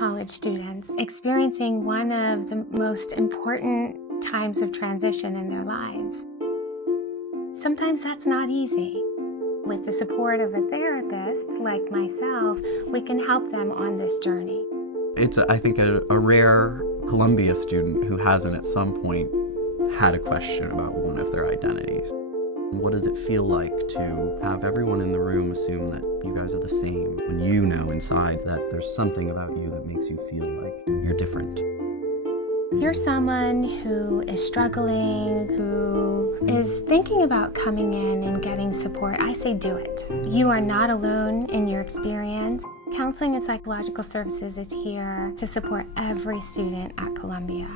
college students experiencing one of the most important times of transition in their lives. Sometimes that's not easy. With the support of a therapist like myself, we can help them on this journey. It's, I think, a rare Columbia student who hasn't at some point had a question about one of their identities. What does it feel like to have everyone in the room assume that you guys are the same when you know inside that there's something about you that makes you feel like you're different? If you're someone who is struggling, who is thinking about coming in and getting support, I say do it. You are not alone in your experience. Counseling and Psychological Services is here to support every student at Columbia.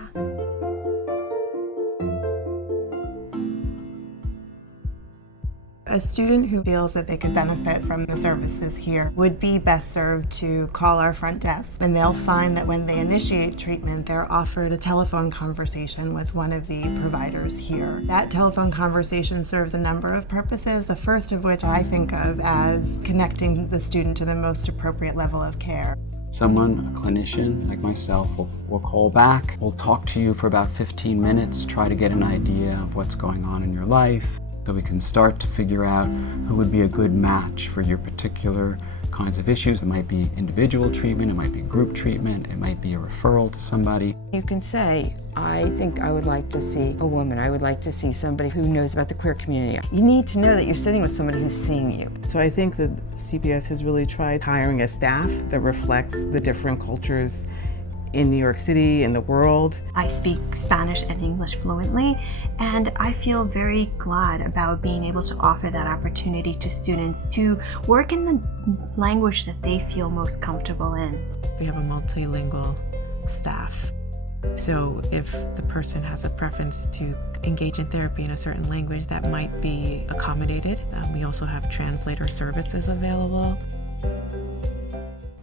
A student who feels that they could benefit from the services here would be best served to call our front desk, and they'll find that when they initiate treatment, they're offered a telephone conversation with one of the providers here. That telephone conversation serves a number of purposes, the first of which I think of as connecting the student to the most appropriate level of care. Someone, a clinician like myself, will call back. We'll talk to you for about 15 minutes, try to get an idea of what's going on in your life, so we can start to figure out who would be a good match for your particular kinds of issues. It might be individual treatment, it might be group treatment, it might be a referral to somebody. You can say, I think I would like to see a woman, I would like to see somebody who knows about the queer community. You need to know that you're sitting with somebody who's seeing you. So I think that CPS has really tried hiring a staff that reflects the different cultures in New York City, in the world. I speak Spanish and English fluently, and I feel very glad about being able to offer that opportunity to students to work in the language that they feel most comfortable in. We have a multilingual staff. So if the person has a preference to engage in therapy in a certain language, that might be accommodated. We also have translator services available.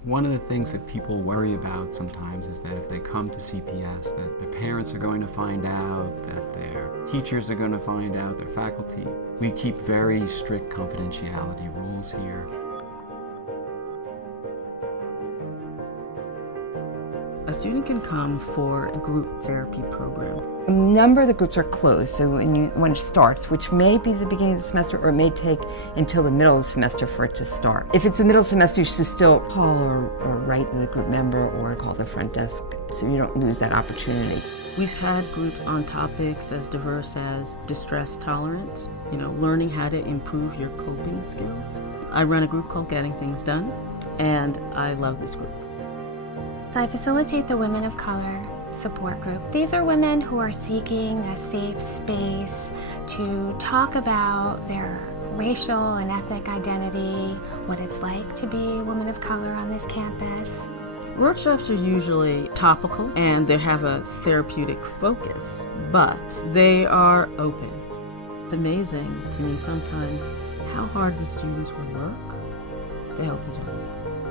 One of the things that people worry about sometimes is that if they come to CPS, that their parents are going to find out, that their teachers are going to find out, their faculty. We keep very strict confidentiality rules here. A student can come for a group therapy program. A number of the groups are closed, so when it starts, which may be the beginning of the semester or it may take until the middle of the semester for it to start. If it's the middle of the semester, you should still call or write to the group member or call the front desk so you don't lose that opportunity. We've had groups on topics as diverse as distress tolerance, learning how to improve your coping skills. I run a group called Getting Things Done, and I love this group. I facilitate the Women of Color support group. These are women who are seeking a safe space to talk about their racial and ethnic identity, what it's like to be a woman of color on this campus. Workshops are usually topical and they have a therapeutic focus, but they are open. It's amazing to me sometimes how hard the students will work to help each other.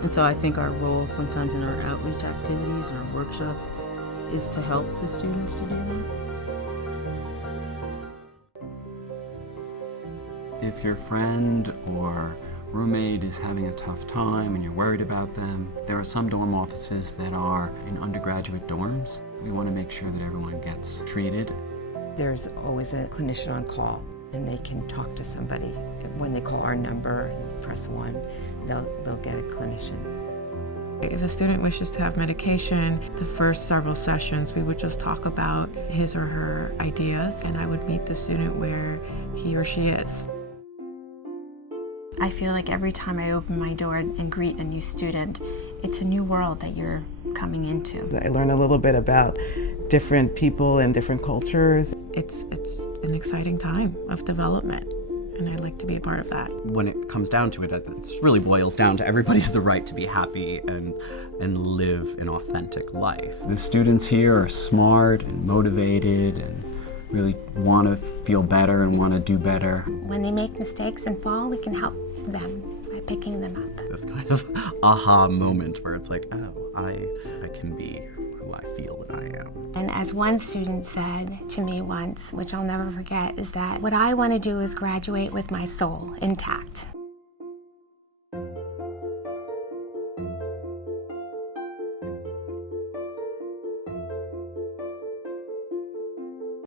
And so I think our role sometimes in our outreach activities and our workshops is to help the students to do that. If your friend or roommate is having a tough time and you're worried about them, there are some dorm offices that are in undergraduate dorms. We want to make sure that everyone gets treated. There's always a clinician on call, and they can talk to somebody. When they call our number, press 1, they'll get a clinician. If a student wishes to have medication, the first several sessions we would just talk about his or her ideas, and I would meet the student where he or she is. I feel like every time I open my door and greet a new student, it's a new world that you're coming into. I learn a little bit about different people and different cultures. It's an exciting time of development, and I'd like to be a part of that. When it comes down to it, it really boils down to everybody has the right to be happy and live an authentic life. The students here are smart and motivated and really want to feel better and want to do better. When they make mistakes and fall, we can help them by picking them up. This kind of aha moment where it's like, oh, I can be who I feel that I am. And as one student said to me once, which I'll never forget, is that what I want to do is graduate with my soul intact.